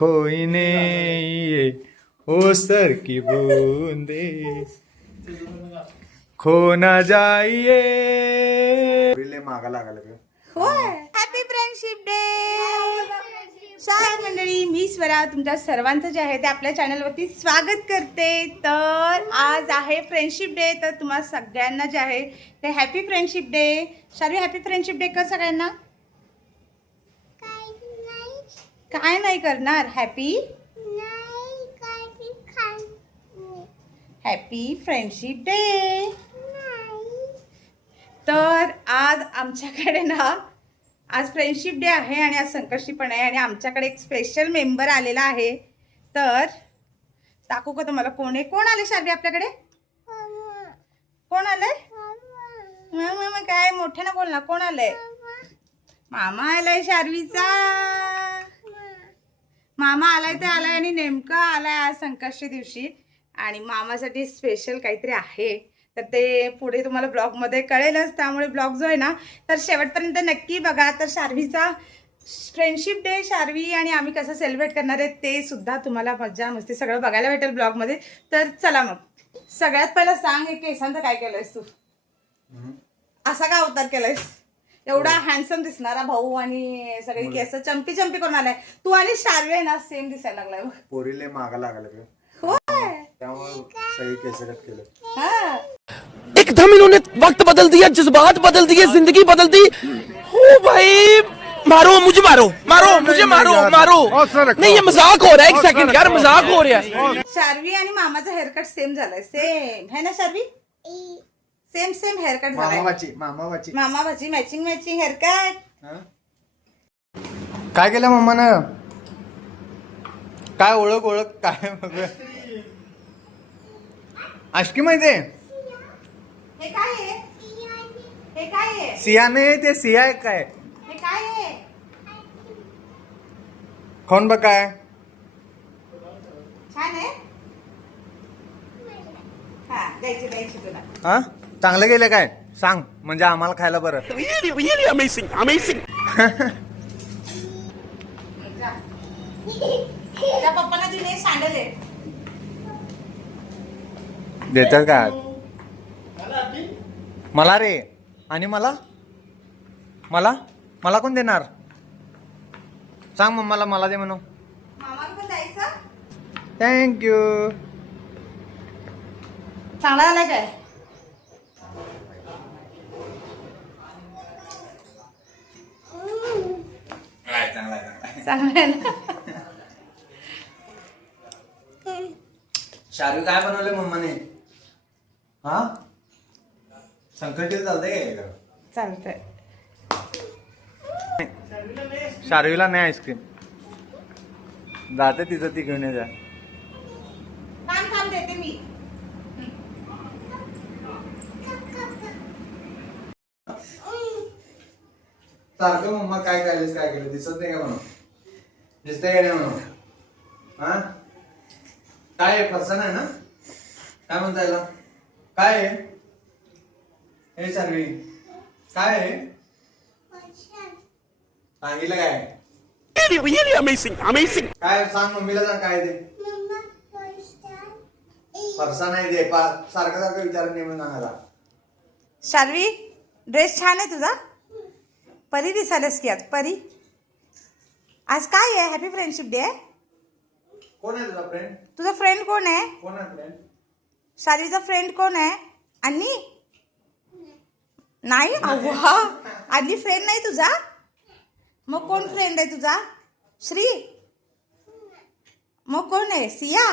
कोई नहीं ओ सर की बूंदे खो ना जाइए मागा लागला होय. Happy friendship day. मंडळी, मी स्वरा तुमच्या सर्वांचं जे आहे ते आपल्या चॅनलवरती स्वागत करते. तर आज आहे फ्रेंडशिप डे. तर तुम्हाला सगळ्यांना जे आहे ते happy friendship day. Sharvi, happy friendship day कर सगळ्यांना. काय नाही करणार. Happy friendship day. तर आज आमच्याकडे ना आज फ्रेंडशिप डे आहे आणि आज संकष्टी पण आहे आणि आमच्याकडे एक स्पेशल मेंबर आलेला आहे. तर दाखवू का तुम्हाला कोण आहे. कोण आले शार्वी आपल्याकडे. कोण आलंय. मग काय मोठ्यानं बोल ना. कोण आलंय. मामा आलाय. शार्वीचा मामा आलाय. ते आलाय आणि नेमकं आलाय आज संकष्टी दिवशी आणि मामासाठी स्पेशल काहीतरी आहे. तर ते पुढे तुम्हाला ब्लॉगमध्ये कळेलच. त्यामुळे ब्लॉग जो आहे ना तर शेवटपर्यंत नक्की बघा. तर शार्वीचा फ्रेंडशिप डे शार्वी आणि आम्ही कसं सेलिब्रेट करणार आहे ते सुद्धा तुम्हाला मजा मस्ती सगळं बघायला भेटेल ब्लॉगमध्ये. तर चला मग सगळ्यात पहिलं सांग, हे केसांचं काय केलंयस तू. असा का अवतार केलायस. एवढा हँडसम दिसणारा भाऊ आणि सगळी केस चंपी चंपी करून आलाय तू. आणि शार्वी आहे ना सेम दिसायला लागलाय. पोरीले मागा लागला होय. त्यामुळे सगळी केस कट केलं. हा एकदम इन्होंने वक्त बदल दिया, जज्बात बदल दिए, जिंदगी बदल दी. ओ भाई मारो मुझे, मारो मारो मुझे, मारो मारो. नहीं ये मजाक हो रहा है. एक सेकंड यार, मजाक हो रहा है. शार्वी आणि मामाचा हेअरकट सेम झालाय. सेम है ना शार्वी. सेम सेम हेअरकट झालाय. मामाची मॅचिंग हेअरकट. काय केलं मम्मानं. काय ओळख काय आष्की माहितीये. हे काय आहे. हे काय आहे. सिया नाही ते सिया आहे काय. हे काय आहे. कोण बघ काय छान आहे. हा द्यायची तुला. हा चांगलं गेलं काय सांग म्हणजे आम्हाला खायला बरं. Really amazing, amazing. त्या पप्पाला दिले सँडल आहे. देतात का मला रे. आणि मला मला मला कोण देणार सांग मम्माला. मला दे म्हणू. मामाला पण द्यायचं. थँक्यू. चांगला झालाय काय. चांगला आहे ना. शाहरुख काय बनवले मम्माने. हा संकट चालतंय काय. चालतंय. शार्वीला नाही आईस्क्रीम. जाते तिचं ती घेऊन जा. थांब देते मी. सारखं मम्मा काय केलं दिसत नाही का म्हणून. दिसतंय का नाही म्हणून. हा काय आहे फरसाण आहे ना. काय म्हणता याला काय आहे. हे शार्वी काय आहे. सांगितलं काय. Really amazing, amazing. काय सांग मम्मीला सांग काय ते. फरसाण आहे ते. सारखं विचारत नाही म्हणून सांगायला. शार्वी ड्रेस छान आहे तुझा. परी दिसायलास की आज परी. आज काय आहे. हॅपी फ्रेंडशिप डे आहे. कोण आहे तुझा फ्रेंड. तुझा फ्रेंड कोण आहे. कोण आहे फ्रेंड. शार्वीचा फ्रेंड कोण आहे. अन्नी नाही. अव्वा अन्नी फ्रेंड नाही तुझा. मग कोण फ्रेंड आहे तुझा. श्री. मग कोण आहे. सिया.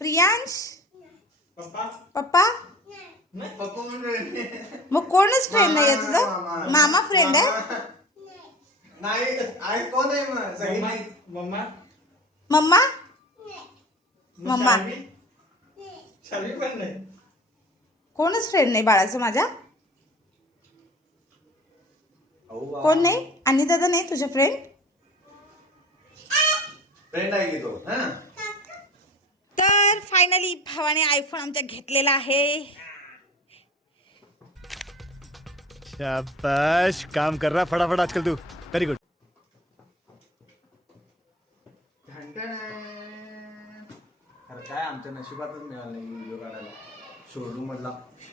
प्रियांश. पप्पा. मग कोणच फ्रेंड नाही आहे तुझं. मामा फ्रेंड आहे. नाही कोण आहे मम्मा. मम्मा. मम्मा कोणच फ्रेंड नाही बाळाचं माझ्या. कोण नाही. आणि दादा नाही तुझे फ्रेंड. फ्रेंड आहे की तो. तर फायनली भावाने आयफोन आमच्या घेतलेला आहे. शाबाश काम कर रहा फटाफट आजकल तू. Very good. अरे काय आमच्या नशिबातच मिळालं नाही व्हिडिओ काढायला शोरूम मधला.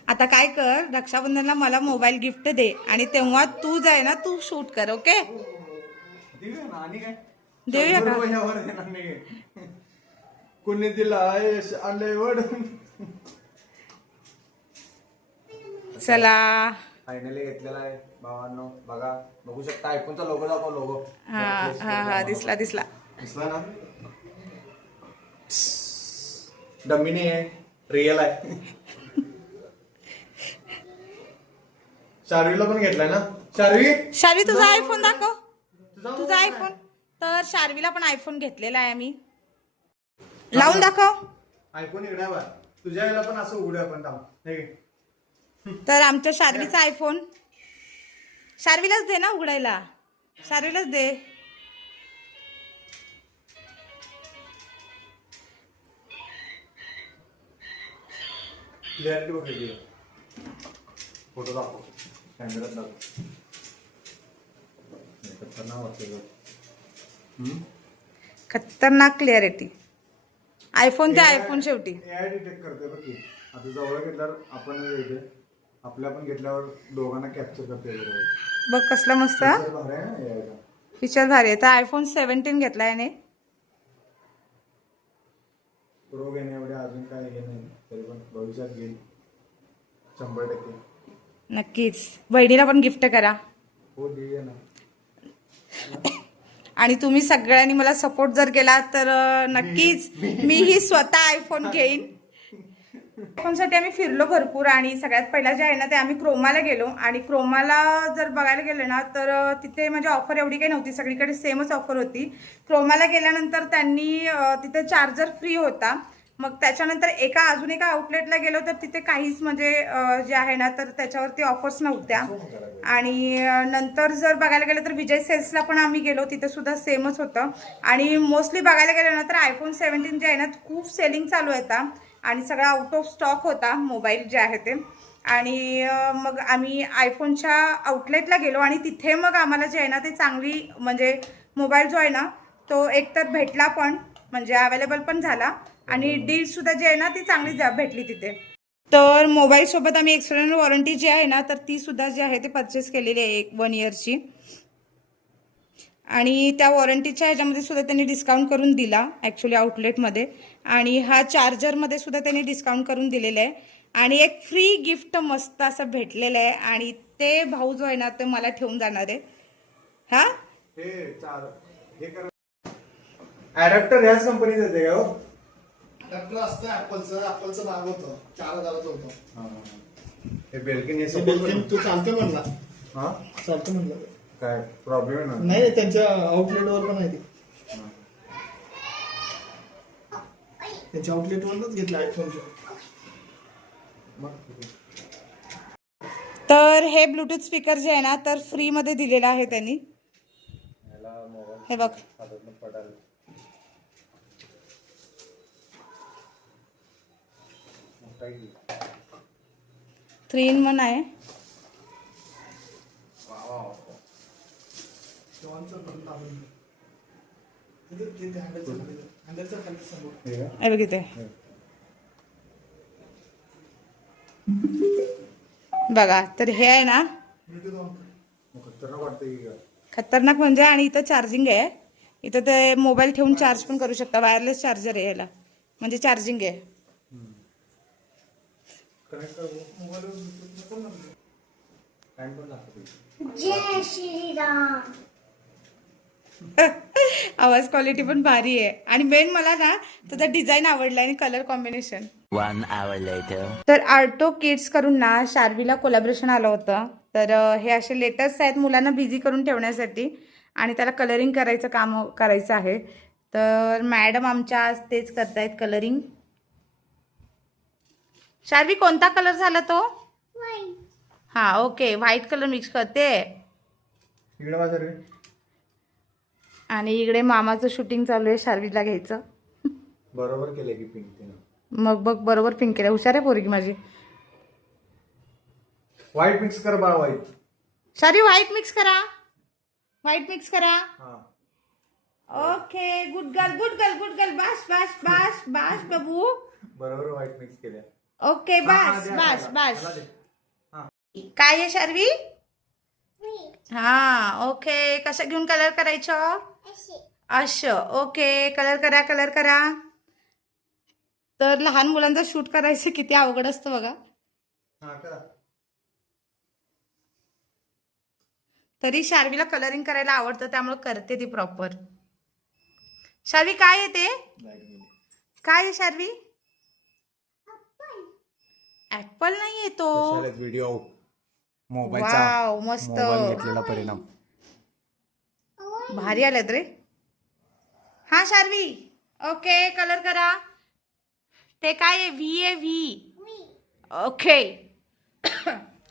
आता काय कर, रक्षाबंधनला मला मोबाईल गिफ्ट दे आणि तेव्हा तू जाय ना, तू शूट कर. ओके देऊया ना. आणि काय देऊया का? 100 रुपयावर देणार नाही. कोणी दिला आणलंय वड. चला फायनली घेतलेला आहे भावांनो. बघा, बघू शकता आयफोनचा लोगो दाखव. लोगो हा हा हा दिसला दिसला. दिसला ना. डम्मी नाही आहे, रिअल आहे. शार्वीला पण घेतलाय ना. शार्वी तुझा आयफोन दाखव, तुझा आयफोन. तर शार्वीला पण आयफोन घेतलेला आहे आम्ही. लावून दाखव. आयफोन इकडे बा. तुझ्या वेळेला पण असं उघडू आपण. थांब. हे घे. तर आमच्या शार्वीचा आयफोन शार्वीलाच दे ना उघडायला. शार्वीलाच दे. क्लिअरिटी बघ. फोटो दाखव. कॅमेरात दाखव. खतरनाक क्लिअरिटी. आयफोन ते आयफोन शेवटी. एआय डिटेक्ट करते बघ की. आता जवळ घेतल्यावर आपण येते, आपल्या पण घेतल्यावर दोघांना कॅप्चर करते. बघ कसला मस्त भारी आहे ना एआयचा. फीचर भारी आहे. तर आयफोन 17 घेतलाय याने. प्रो घेणे एवढे अजून काय हे नाही, तरी पण भविष्यात घेईल 100%. नक्कीच. बहिणीला पण गिफ्ट करा. हो देऊया ना. आणि तुम्ही सगळ्यांनी मला सपोर्ट जर केला तर नक्कीच मीही स्वतः आयफोन घेईन. आयफोनसाठी आम्ही फिरलो भरपूर आणि सगळ्यात पहिला जे आहे ना ते आम्ही क्रोमाला गेलो. आणि क्रोमाला जर बघायला गेलं ना तर तिथे म्हणजे ऑफर एवढी काही नव्हती, सगळीकडे सेमच ऑफर होती. क्रोमाला गेल्यानंतर त्यांनी तिथे चार्जर फ्री होता. मग त्याच्यानंतर अजून एका आउटलेटला गेलो तर तिथे काहीच म्हणजे जे आहे ना तर त्याच्यावरती ऑफर्स नव्हत्या. आणि नंतर जर बघायला गेलं तर विजय सेल्सला पण आम्ही गेलो, तिथे सुद्धा सेमच होतं. आणि मोस्टली बघायला गेलं ना तर आयफोन 17 जे आहे ना खूप सेलिंग चालू आहे आता. आणि सगळा आउट ऑफ स्टॉक होता मोबाईल जे आहे ते. आणि मग आम्ही आयफोनच्या आउटलेटला गेलो आणि तिथे मग आम्हाला जे आहे ना ते चांगली म्हणजे मोबाईल जो आहे ना तो एकतर भेटला पण म्हणजे अवेलेबल पण झाला आणि डीलसुद्धा जी आहे ना ती चांगली भेटली तिथे. तर मोबाईलसोबत आम्ही एक्सटर्नल वॉरंटी जी आहे ना तर ती सुद्धा जी आहे ते परचेस केलेली आहे 1 इयरची. आणि त्या वॉरंटीच्या ह्याच्यामध्ये सुद्धा त्यांनी डिस्काउंट करून दिला ॲक्च्युली आउटलेटमध्ये. आणि हा चार्जरमध्ये सुद्धा त्यांनी डिस्काउंट करून दिलेलं आहे. आणि एक फ्री गिफ्ट मस्त असं भेटलेलं आहे आणि ते भाऊ जो आहे ना ते मला ठेवून जाणार आहे. हा ॲडॅप्टर ह्याच कंपनीच येते का? ॲडॅप्टर असतं ॲपलचं भाग होतं 4000चं होतं. हे बेल्किन हे तू चालते म्हणला. हा चालते म्हणलं. काय प्रॉब्लेम आहे ना? नाही त्यांच्या आउटलेटवर पण आहे ते. त्यांच्या आउटलेटवरच घेतलं आयफोनचं. तर हे ब्लूटूथ स्पीकर जे आहे ना तर फ्रीमध्ये दिलेलं आहे त्यांनी. हे बघ 3-in-1 आहे. हे बघ इथे बघा. तर हे आहे ना खतरनाक वाटतं की. खतरनाक म्हणजे. आणि इथं चार्जिंग आहे. इथं ते मोबाईल ठेवून चार्ज पण करू शकता. वायरलेस चार्जर आहे याला म्हणजे चार्जिंग आहे. जय श्रीराम. आवाज क्वालिटी पण भारी आहे. आणि मेन मला ना त्याचा डिझाईन आवडला आणि कलर कॉम्बिनेशन. 1 hour later. तर आर्टो किड्स करून ना शार्वीला कोलॅबरेशन आलं होतं. तर हे असे लेटर्स आहेत मुलांना बिझी करून ठेवण्यासाठी आणि त्याला कलरिंग करायचं काम करायचं आहे. तर मॅडम आमच्या आज तेच करतायत कलरिंग. शार्वी कोणता कलर झाला तो? हा ओके व्हाईट कलर मिक्स करते. इकडे माझ्या रे. आणि इकडे मामाचं शूटिंग चालू आहे शार्वीला घ्यायचं. बरोबर केलं की पिंक तिनं. मग बघ बरोबर पिंक केलं. हुशार आहे पोरगी माझी. व्हाईट मिक्स कर बा. व्हाईट शार्वी व्हाईट मिक्स करा. व्हाईट मिक्स करा. हा okay good girl good girl good girl. बस बस बस बस बाबू. बरोबर व्हाईट मिक्स केल्या. ओके बस बस बस. काय आहे शार्वी? हा ओके. कसं घेऊन कलर करायचं? असं. ओके कलर करा कलर करा. तर लहान मुलांचा शूट करायचं किती अवघड असतं बघा. हा करा. तरी शार्वीला कलरिंग करायला आवडतं त्यामुळे करते ती प्रॉपर. शार्वी काय आहे ते? काय आहे शार्वी? ऍपल नाही येतो. व्हिडिओ वाव मस्त घेतलेला परिणाम. भारी आलेत रे. हा शार्वी ओके कलर करा. ते काय आहे? व्ही आहे व्ही. ओके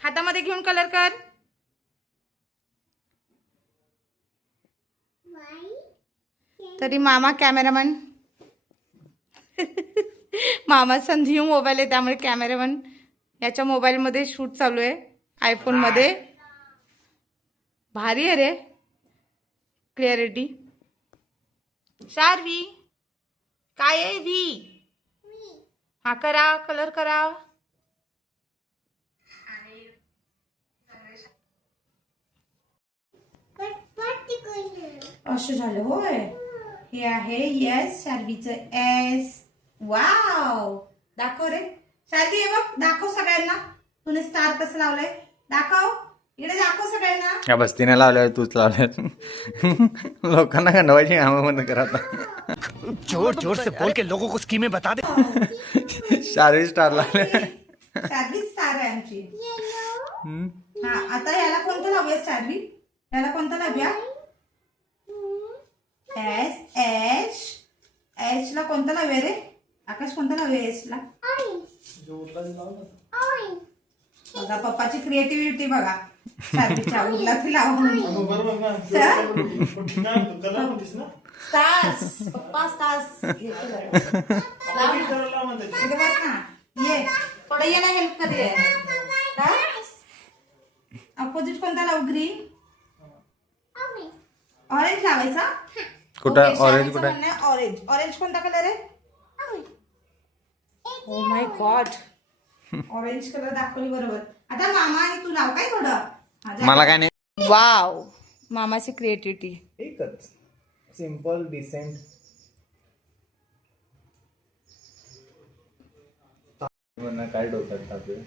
हातामध्ये घेऊन कलर कर. तरी मामा कॅमेरामन मामाचा न्यू मोबाईल आहे त्यामुळे कॅमेरामन याच्या मोबाईलमध्ये शूट चालू आहे. आयफोन मध्ये भारी आहे रे क्लिअरिटी. शार्वी काय आहे? व्ही. हा करा कलर करा. असं झालं होय. हे आहे येस शार्वीचं एस. वाव दाखव रे शार्वी. हे बघ दाखव सगळ्यांना. तुने स्टार कसं लावलंय दाखव. इकडे दाखव सगळ्यांना. या बस्तीने लावल्या तूच लावल्या. लोकांना गंडवायची कामं बंद करा आता. जोर जोर से बोल के लोगों को स्कीमें बता दे. शार्वी स्टार लावल्या. शार्वी स्टार आहे आमची. हा आता याला कोणतं लावूया शार्वी? याला कोणतं लावूया? S H. एच ला कोणतं लावूया रे? आकाश कोणतं लावूया एच ला? बघा पप्पाची क्रिएटिव्हिटी बघा. शार्वीच्या उरला ती लावा म्हणून. बरोबर ना. कलर म्हणतेस ना. स्टार्स पप्पा स्टार्स. इथे बस ना. ये थोडं ये ना हेल्प कर. अपोजिट कोणता लावू? ग्रीन ऑरेंज लावायचा. कुठं ऑरेंज कुठं? ऑरेंज. ऑरेंज कोणता कलर आहे? Oh my God orange colour दाखवली बरोबर. आता मामा आणि तू लाव काय थोडं. मला काय नाही. वाव मामाची क्रिएटिव्हिटी. एकच सिंपल डिसेंट. काय डोक्यात टाकूया.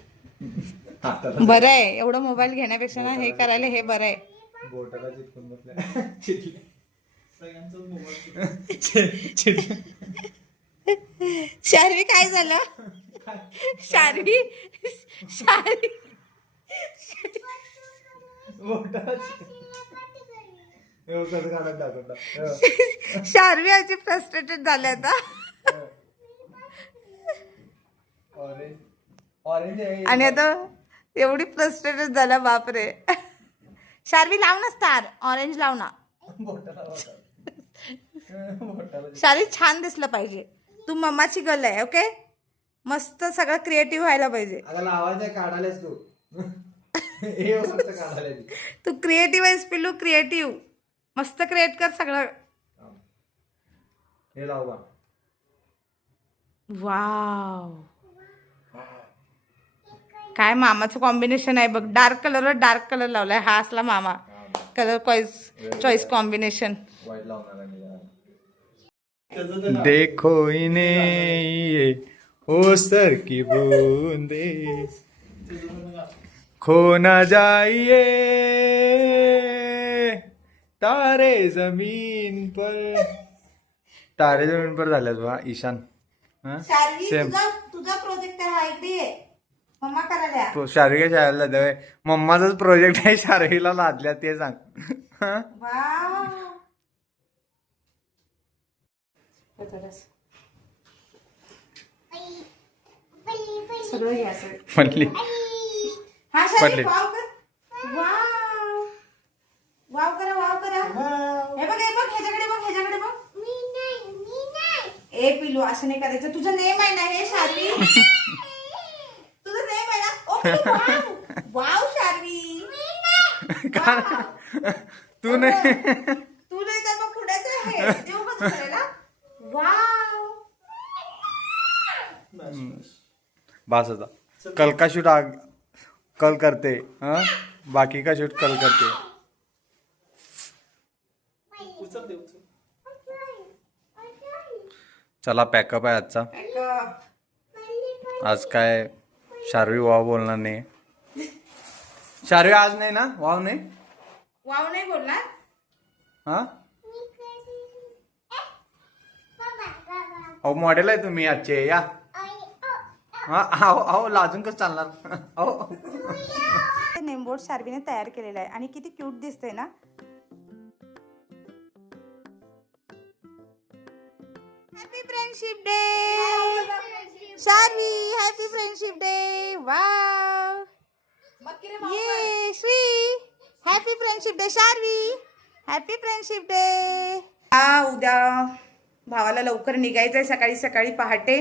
बरं आहे एवढं मोबाईल घेण्यापेक्षा ना हे करायला हे बरं आहे. बोटाला चिटकून बसल्या. शार्वी काय झालं? शार्वी शार्वी शार्वी आजी फ्रस्ट्रेटेड झाले आता. आणि आता एवढी फ्रस्ट्रेटेड झाला बापरे. शार्वी लाव ना स्टार. ऑरेंज लाव ना. शार्वी छान दिसलं पाहिजे. तू मम्माची गर्ल आहे ओके. मस्त सगळं क्रिएटिव्ह व्हायला पाहिजे. आवाज काढायलाच तू. तू क्रिएटिव्ह आहेस पिल्लू. क्रिएटिव्ह मस्त क्रिएट कर सगळं. हे लाव. वाव काय मामाचं कॉम्बिनेशन आहे बघ. डार्क कलरवर डार्क कलर लावलाय. हा असला मामा कलर चॉईस कॉम्बिनेशन. वाईट लावणार. देखो इन्हें ओ सर की बूंदे खो ना जाइए तारे जमीन पर. तारे जमीन पर झाल्यात बा ईशान. शार्वी सेम. तुझा प्रोजेक्ट आहे हा. इकडे ये. मम्मा करायला. शार्वी काय शाळेला जावे. मम्माचाच प्रोजेक्ट आहे. शार्वीला लादल्या ते सांग. वाव सगळं हे असं. म्हणली हा शार्वी पडले. वाव कर. वाव वाव करा वाव करा. हे बघ हे बघ ह्याच्याकडे बघ ह्याच्याकडे बघ. ए पिलू असं नाही करायचं. तुझं नेम आहे ना हे शार्वी. तुझं नेम आहे ना. ओ पिलू वाव वाव शार्वी. तू नाही. तू नाही तर मग पुढेच आहे. वाव. बस होता. कल का शूट कल करते हाँ बाकी का शूट कल करते. उचल दे उचल. चला पॅकअप आहे आजचा. आज काय शार्वी वाव बोलणार नाही. शार्वी आज नाही ना वाव नाही. वाव नाही बोलणार. हा अहो मॉडेल आहे तुम्ही आजचे या. हा अहो लाजून कसं चालणार. अहो नेमबोर्ड शार्वीने तयार केलेला आहे आणि किती क्यूट दिसते ना. Happy friendship day Sharvi. Happy friendship day. Wow. ये Shri. Happy friendship day Sharvi. Happy friendship day. उद्या भावाला लवकर निघायचं आहे सकाळी सकाळी पहाटे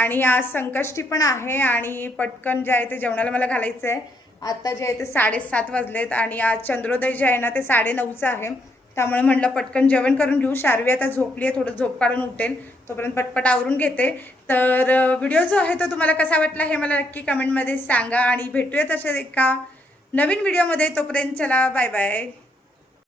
आणि आज संकष्टी पण आहे आणि पटकन जे आहे ते जेवणाला मला घालायचं आहे. आता जे आहे ते 7:30 वाजलेत आणि आज चंद्रोदय जे आहे ना ते 9:30चं आहे. त्यामुळे म्हटलं पटकन जेवण करून घेऊ. शार्वी आता झोपली आहे, थोडं झोप काढून उठेल तोपर्यंत पटपट आवरून घेते. तर व्हिडिओ जो आहे तो तुम्हाला कसा वाटला हे मला नक्की कमेंटमध्ये सांगा आणि भेटूया तशा एका नवीन व्हिडिओमध्ये. तोपर्यंत चला बाय बाय.